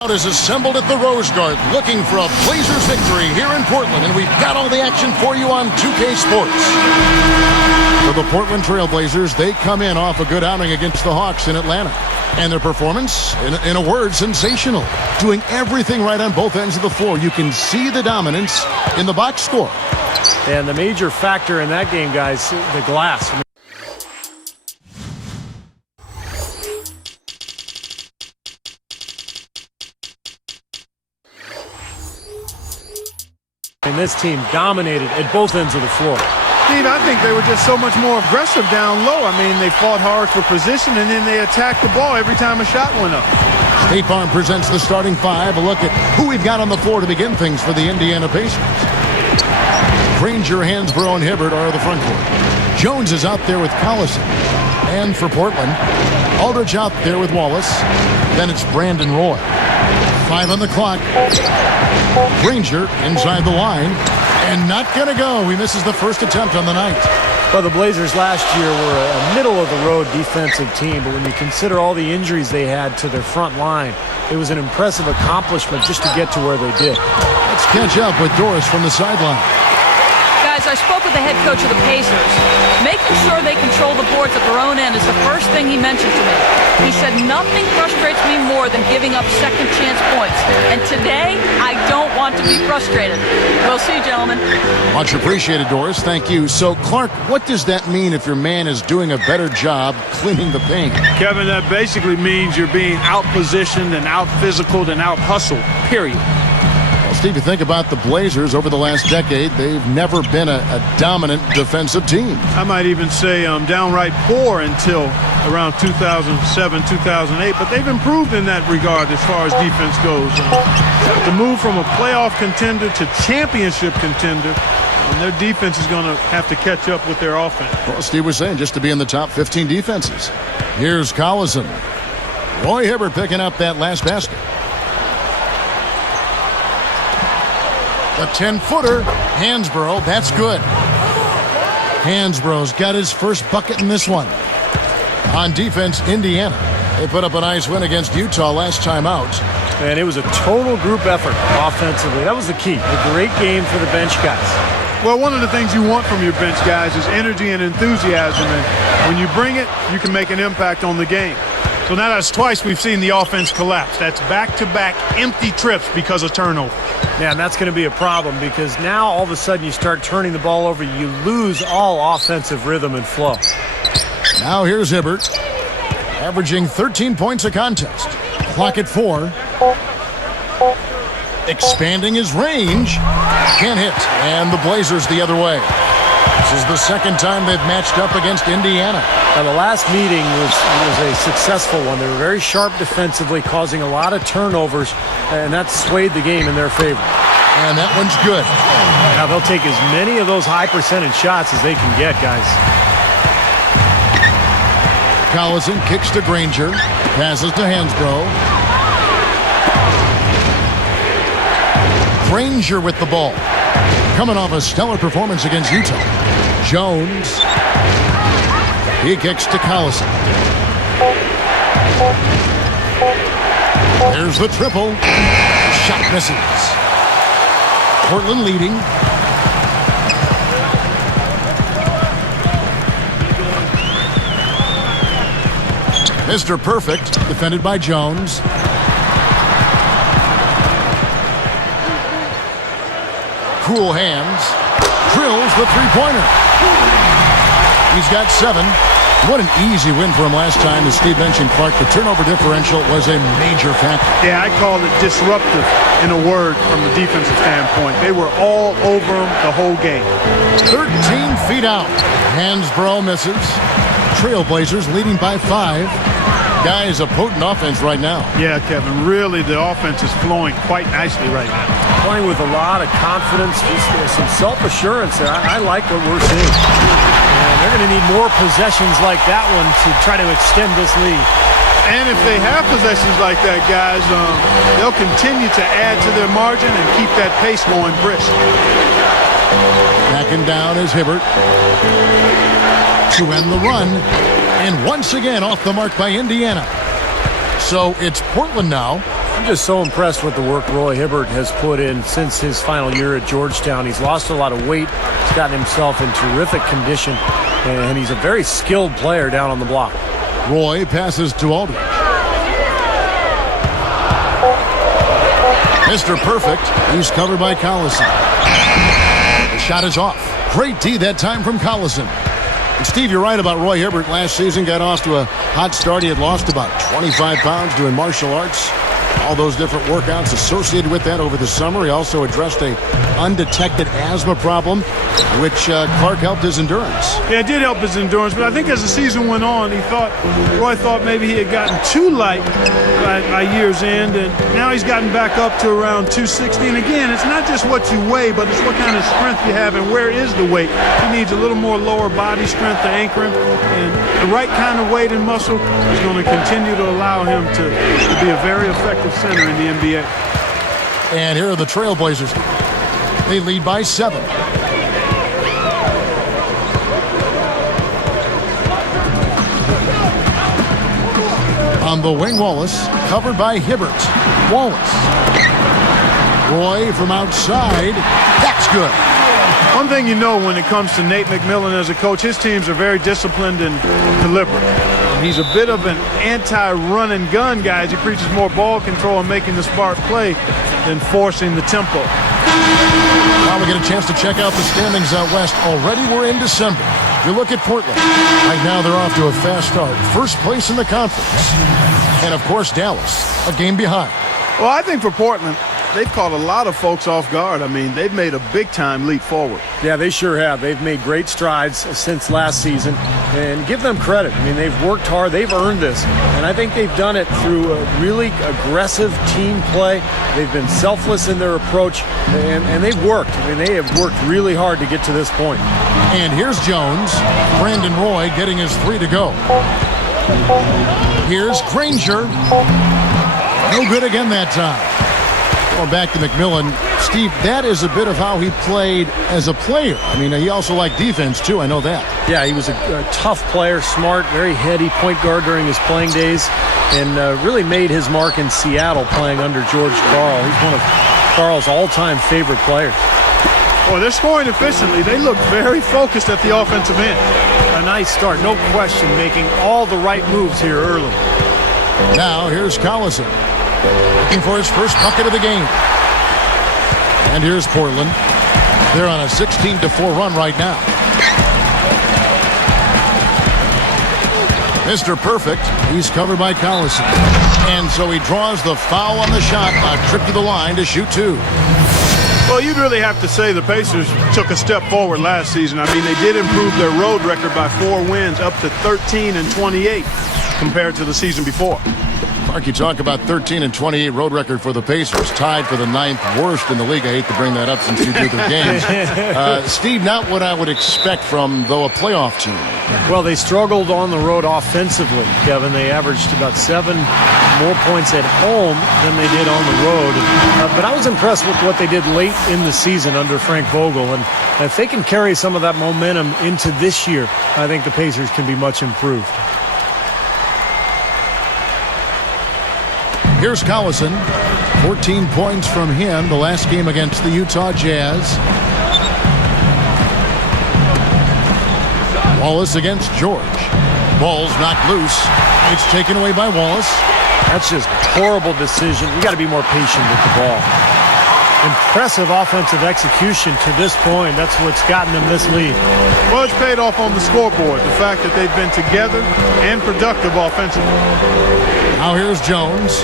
Is assembled at the Rose Garden looking for a Blazers victory here in Portland, and we've got all the action for you on 2K Sports. For the Portland Trail Blazers, they come in off a good outing against the Hawks in Atlanta. And their performance, in a word, sensational. Doing everything right on both ends of the floor. You can see the dominance in the box score. And the major factor in that game, guys, the glass. And this team dominated at both ends of the floor. Steve, I think they were just so much more aggressive down low. I mean, they fought hard for position, and then they attacked the ball every time a shot went up. State Farm presents the starting five. A look at who we've got on the floor to begin things for the Indiana Pacers. Granger, Hansbrough, and Hibbert are the front court. Jones is out there with Collison. And for Portland, Aldridge out there with Wallace. Then it's Brandon Roy. 5 on the clock. Granger inside the line. And not going to go. He misses the first attempt on the night. Well, the Blazers last year were a middle-of-the-road defensive team, but when you consider all the injuries they had to their front line, it was an impressive accomplishment just to get to where they did. Let's catch up with Doris from the sideline. Guys, I spoke with the head coach of the Pacers. Making sure they control the boards at their own end is the first thing he mentioned to me. He said, nothing frustrates me more than giving up second chance points. And today, I don't want to be frustrated. We'll see, gentlemen. Much appreciated, Doris. Thank you. So, Clark, what does that mean if your man is doing a better job cleaning the paint? Kevin, that basically means you're being out-positioned and out-physicaled and out-hustled, period. Well, Steve, you think about the Blazers over the last decade, they've never been a dominant defensive team. I might even say downright poor until around 2007, 2008, but they've improved in that regard as far as defense goes. To move from a playoff contender to championship contender, their defense is going to have to catch up with their offense. Well, Steve was saying just to be in the top 15 defenses. Here's Collison. Roy Hibbert picking up that last basket. The 10-footer, Hansbrough, that's good. Hansbrough's got his first bucket in this one. On defense, Indiana. They put up a nice win against Utah last time out. And it was a total group effort offensively. That was the key. A great game for the bench guys. Well, one of the things you want from your bench guys is energy and enthusiasm. And when you bring it, you can make an impact on the game. So now that's twice we've seen the offense collapse. That's back-to-back empty trips because of turnover. Yeah, and that's going to be a problem because now all of a sudden you start turning the ball over, you lose all offensive rhythm and flow. Now here's Hibbert, averaging 13 points a contest. Clock at 4. Expanding his range. Can't hit. And the Blazers the other way. This is the second time they've matched up against Indiana. Now, the last meeting was a successful one. They were very sharp defensively, causing a lot of turnovers, and that swayed the game in their favor. And that one's good. Now, they'll take as many of those high-percentage shots as they can get, guys. Collison kicks to Granger. Passes to Hansbrough. Granger with the ball. Coming off a stellar performance against Utah. Jones. He kicks to Collison. There's the triple. Shot misses. Portland leading. Mr. Perfect, defended by Jones. Cool hands. Drills the three-pointer. He's got 7. What an easy win for him last time. As Steve mentioned, Clark, the turnover differential was a major factor. Yeah, I call it disruptive in a word from the defensive standpoint. They were all over him the whole game. 13 feet out. Hansbrough misses. Trailblazers leading by 5. Guys, a potent offense right now. Yeah, Kevin, really the offense is flowing quite nicely right now. Playing with a lot of confidence, just some self-assurance there. I like what we're seeing. And they're going to need more possessions like that one to try to extend this lead. And if they have possessions like that, guys, they'll continue to add to their margin and keep that pace going brisk. Backing down is Hibbert to end the run. And once again off the mark by Indiana. So it's Portland now, I'm just so impressed with the work Roy Hibbert has put in since his final year at Georgetown. He's lost a lot of weight. He's gotten himself in terrific condition, and he's a very skilled player down on the block. Roy passes to Aldridge. Mr. Perfect. He's covered by Collison. The shot is off. Great D that time from Collison. And Steve, you're right about Roy Hibbert. Last season got off to a hot start. He had lost about 25 pounds doing martial arts. All those different workouts associated with that over the summer. He also addressed a undetected asthma problem, which Clark helped his endurance. Yeah, it did help his endurance, but I think as the season went on, Roy thought maybe he had gotten too light by year's end, and now he's gotten back up to around 260. And again, it's not just what you weigh, but it's what kind of strength you have and where is the weight. He needs a little more lower body strength to anchor him, and the right kind of weight and muscle is going to continue to allow him to be a very effective center in the NBA. And here are the Trailblazers. They lead by 7. On the wing, Wallace, covered by Hibbert. Wallace. Roy from outside. That's good. One thing you know when it comes to Nate McMillan as a coach, his teams are very disciplined and deliberate. He's a bit of an anti-run and gun guy as he preaches more ball control and making the smart play than forcing the tempo. Now we get a chance to check out the standings out west. Already we're in December. You look at Portland. Right now they're off to a fast start. First place in the conference. And of course Dallas, a game behind. Well, I think for Portland, they've caught a lot of folks off guard. I mean, they've made a big-time leap forward. Yeah, they sure have. They've made great strides since last season, and give them credit. I mean, they've worked hard. They've earned this, and I think they've done it through a really aggressive team play. They've been selfless in their approach, and they've worked. I mean, they have worked really hard to get to this point. And here's Jones. Brandon Roy getting his 3 to go. Here's Granger. No good again that time. Going back to McMillan, Steve, that is a bit of how he played as a player. I mean, he also liked defense, too. I know that. Yeah, he was a tough player, smart, very heady point guard during his playing days, and really made his mark in Seattle playing under George Karl. He's one of Karl's all-time favorite players. Well, they're scoring efficiently. They look very focused at the offensive end. A nice start, no question, making all the right moves here early. Now, here's Collison. Looking for his first bucket of the game. And here's Portland. They're on a 16-4 run right now. Mr. Perfect, he's covered by Collison. And so he draws the foul on the shot, a trip to the line to shoot 2. Well, you'd really have to say the Pacers took a step forward last season. I mean, they did improve their road record by 4 wins up to 13-28 compared to the season before. Mark, you talk about 13-28 road record for the Pacers, tied for the 9th worst in the league. I hate to bring that up since you do their games. Steve, not what I would expect from, though, a playoff team. Well, they struggled on the road offensively, Kevin. They averaged about 7 more points at home than they did on the road. But I was impressed with what they did late in the season under Frank Vogel. And if they can carry some of that momentum into this year, I think the Pacers can be much improved. Here's Collison. 14 points from him the last game against the Utah Jazz. Wallace against George. Ball's knocked loose. It's taken away by Wallace. That's just horrible decision. You got to be more patient with the ball. Impressive offensive execution to this point. That's what's gotten them this lead. Well, it's paid off on the scoreboard. The fact that they've been together and productive offensively. Now here's Jones.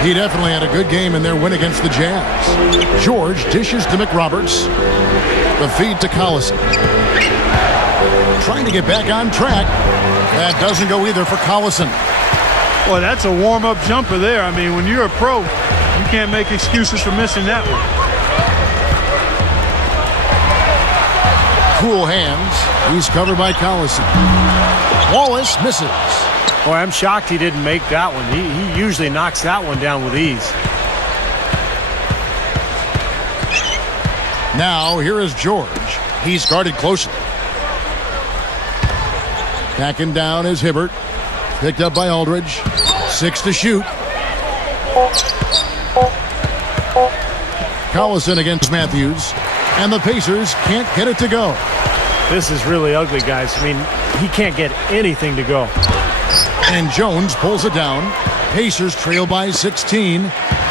He definitely had a good game in their win against the Jazz. George dishes to McRoberts. The feed to Collison. Trying to get back on track. That doesn't go either for Collison. Well, that's a warm-up jumper there. I mean, when you're a pro, you can't make excuses for missing that one. Cool hands. He's covered by Collison. Wallace misses. Boy, I'm shocked he didn't make that one. He usually knocks that one down with ease. Now, here is George. He's guarded closely. Backing down is Hibbert. Picked up by Aldridge. 6 to shoot. Collison against Matthews. And the Pacers can't get it to go. This is really ugly, guys. I mean, he can't get anything to go. And Jones pulls it down. Pacers trail by 16.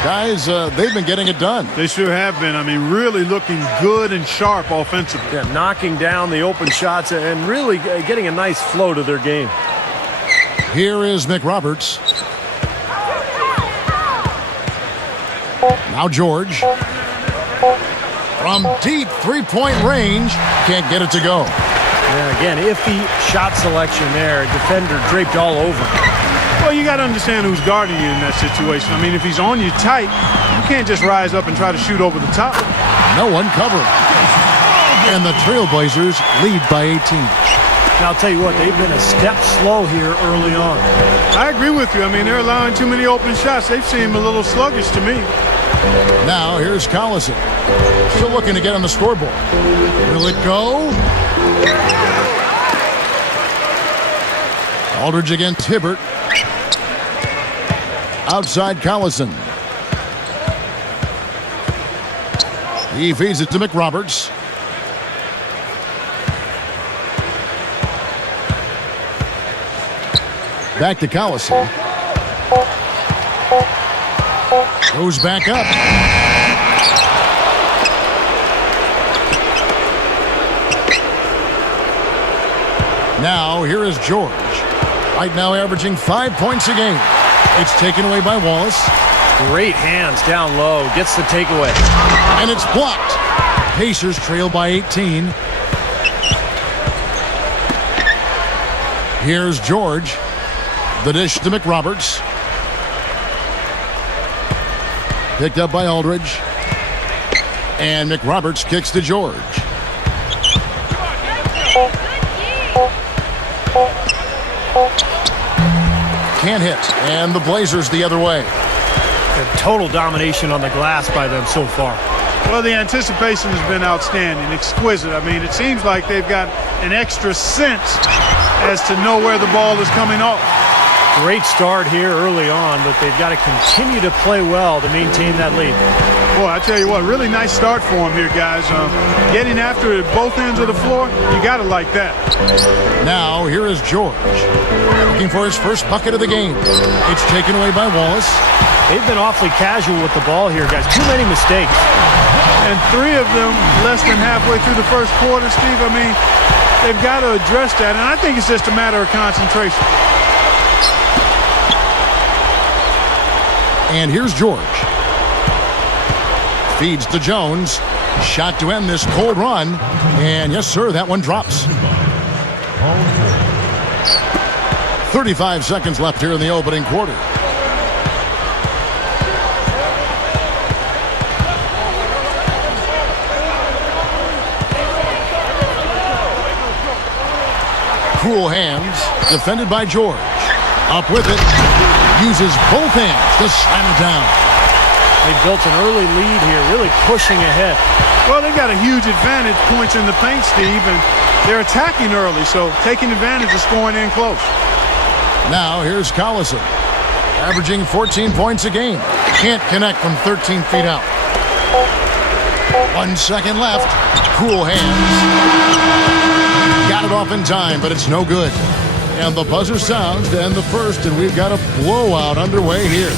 Guys, they've been getting it done. They sure have been. I mean, really looking good and sharp offensively. Yeah, knocking down the open shots and really getting a nice flow to their game. Here is McRoberts. Now George. From deep three-point range, can't get it to go. Yeah, again, iffy shot selection there. Defender draped all over him. Well, you got to understand who's guarding you in that situation. I mean, if he's on you tight, you can't just rise up and try to shoot over the top. No one covering. And the Trailblazers lead by 18. Now, I'll tell you what, they've been a step slow here early on. I agree with you. I mean, they're allowing too many open shots. They've seemed a little sluggish to me. Now, here's Collison. Still looking to get on the scoreboard. Will it go? Aldridge against Hibbert. Outside Collison. He feeds it to McRoberts. Back to Collison. Goes back up. Now, here is George. Right now averaging 5 points a game. It's taken away by Wallace. Great hands down low. Gets the takeaway. And it's blocked. Pacers trail by 18. Here's George. The dish to McRoberts. Picked up by Aldridge. And McRoberts kicks to George. Can't hit. And the Blazers the other way. Total domination on the glass by them so far. Well, the anticipation has been outstanding, exquisite. I mean, it seems like they've got an extra sense as to know where the ball is coming off. Great start here early on, but they've got to continue to play well to maintain that lead. Boy, I tell you what, really nice start for them here, guys. Getting after it at both ends of the floor, you got to like that. Now, here is George. Looking for his first bucket of the game. It's taken away by Wallace. They've been awfully casual with the ball here, guys. Too many mistakes. And 3 of them less than halfway through the first quarter, Steve. I mean, they've got to address that, and I think it's just a matter of concentration. And here's George. Feeds to Jones. Shot to end this cold run. And yes, sir, that one drops. 35 seconds left here in the opening quarter. Cool hands. Defended by George. Up with it. Uses both hands to slam it down. They built an early lead here, really pushing ahead. Well, they got a huge advantage, points in the paint, Steve, and they're attacking early, so taking advantage of scoring in close. Now, here's Collison. Averaging 14 points a game. Can't connect from 13 feet out. 1 second left. Cool hands. Got it off in time, but it's no good. And the buzzer sounds to end the first, and we've got a blowout underway here.